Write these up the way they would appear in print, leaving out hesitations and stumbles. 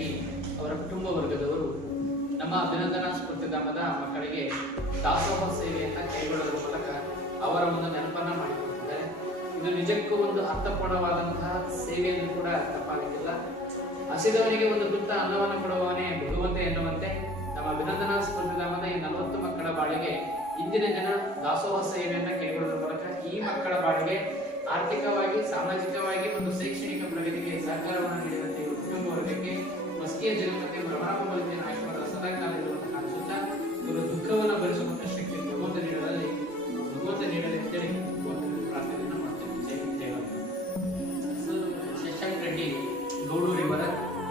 ನೆನಪಿಗಾಗಿ ಅವರ ಕುಟುಂಬ ವರ್ಗದವರು ನಮ್ಮ ಅಭಿನಂದನಾ ಸ್ಫೂರ್ತಿಧಾಮದ ಮಕ್ಕಳಿಗೆ ದಾಸೋಹ ಸೇವೆಯನ್ನ ಕೈಗೊಳ್ಳುವ ಮೂಲಕ ಅವರ ಒಂದು ನೆನಪನ್ನ ಮಾಡಿಕೊಟ್ಟಿದ್ದಾರೆ. ಇದು ನಿಜಕ್ಕೂ ಒಂದು ಅರ್ಥಪೂರ್ಣವಾದಂತಹ ಸೇವೆ ಎಂದು ಕೂಡ ತಪ್ಪಾಗಲಿಲ್ಲ. ಹಸಿದವರಿಗೆ ಒಂದು ತುತ್ತ ಅನ್ನವನ್ನು ಕೊಡುವವನೇ ಭಗವಂತ ಎನ್ನುವಂತೆ ನಮ್ಮ ಅಭಿನಂದನಾ ಸ್ಫೂರ್ತಿಧಾಮದ ಈ 40 ಮಕ್ಕಳ ಬಾಳಿಗೆ ಇಂದಿನ ದಿನ ದಾಸೋಹ ಸೇವೆಯನ್ನ ಕೈಗೊಳ್ಳುವ ಮೂಲಕ ಈ ಮಕ್ಕಳ ಬಾಳಿಗೆ ಆರ್ಥಿಕವಾಗಿ, ಸಾಮಾಜಿಕವಾಗಿ ಮತ್ತು ಶೈಕ್ಷಣಿಕ ಪ್ರಗತಿಗೆ ಸಹಕಾರವನ್ನು ನೀಡಿದಂತೆ ಕುಟುಂಬ ವರ್ಗಕ್ಕೆ ಮಸ್ಕಿಯ ಜನತೆ ಭ್ರಮಣಾಪಮಲಿನ ಆಶೀರ್ವಾದ ಸದಾಕಾಲ ಇರುವಂತಹ ಅನಿಸುತ್ತಾ ಇವರು ದುಃಖವನ್ನು ಭರಿಸುವಂತಹ ಶಕ್ತಿ ಭಗವಂತ ನೀಡಲಿ ಅಂತೇಳಿ ಪ್ರಾರ್ಥನೆಯನ್ನು ಮಾಡ್ತೇವೆ. ಶಶಾಂಕ್ ರೆಡ್ಡಿ ಗೌಡೂರಿವರ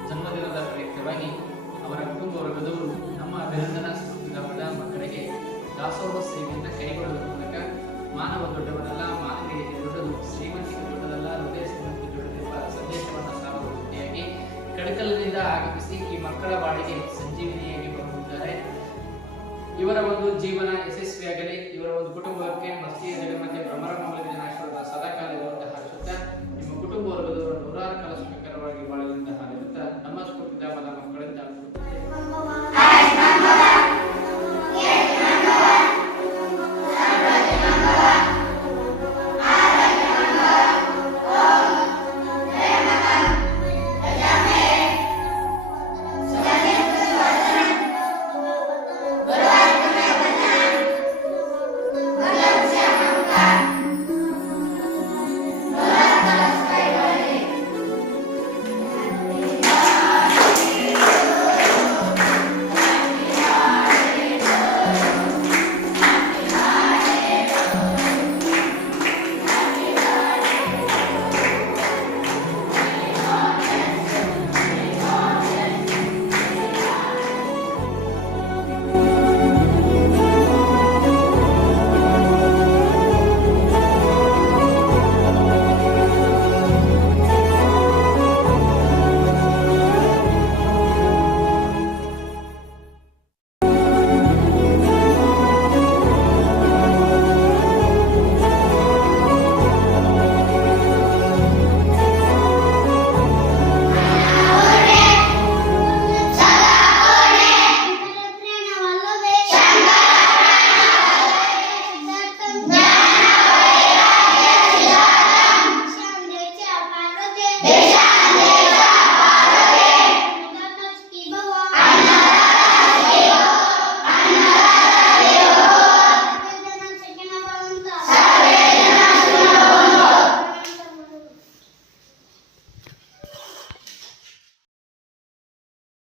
ಜನ್ಮದಿನದ ಪ್ರಯುಕ್ತವಾಗಿ ಅವರ ಕುಟುಂಬ ವರ್ಗದವರು ನಮ್ಮ ಅಭಿನಂದನಾ ಸ್ಫೂರ್ತಿಧಾಮದ ಮಕ್ಕಳಿಗೆ ದಾಸೋಹ ಸೇವೆಯನ್ನು ಕೈಗೊಳ್ಳುವ ಮೂಲಕ ಮಾನವ ದೊಡ್ಡವನಲ್ಲ, ಮಾನವೀಯತೆ ದೊಡ್ಡದು, ಶ್ರೀಮಂತಿಕೆ ದೊಡ್ಡದಲ್ಲ, ಹೃದಯ ಶ್ರೀಮಂತಿಕೆ ದೊಡ್ಡದೆಂಬ ಸಂದೇಶವನ್ನು ಸಾರುವ ರೀತಿಯಾಗಿ ಕಡಕಲದಿಂದ ಆಗಮಿಸಿ ಈ ಮಕ್ಕಳ ಬಾಳಿಗೆ ಸಂಜೀವಿನಿಯಾಗಿ ಬರುತ್ತಿದ್ದಾರೆ. ಇವರ ಒಂದು ಜೀವನ ಯಶಸ್ವಿಯಾಗಲಿ, ಇವರ ಒಂದು ಕುಟುಂಬಕ್ಕೆ ಮಸ್ತಿಯ ಜಗನ್ಮಾತೆ ಭ್ರಮರಾಂಬೆಯ ಆಶೀರ್ವಾದ ಸದಾಕಾಲ ಇರುವಂತಹ ನಿಮ್ಮ ಕುಟುಂಬ ವರ್ಗದವರು ನೂರಾರು ಕಾಲ ಸುಖಕರವಾಗಿ ಬಾಳುವಂತಹ ನಮ್ಮ ಸ್ಫೂರ್ತಿಧಾಮದ ಮಕ್ಕಳ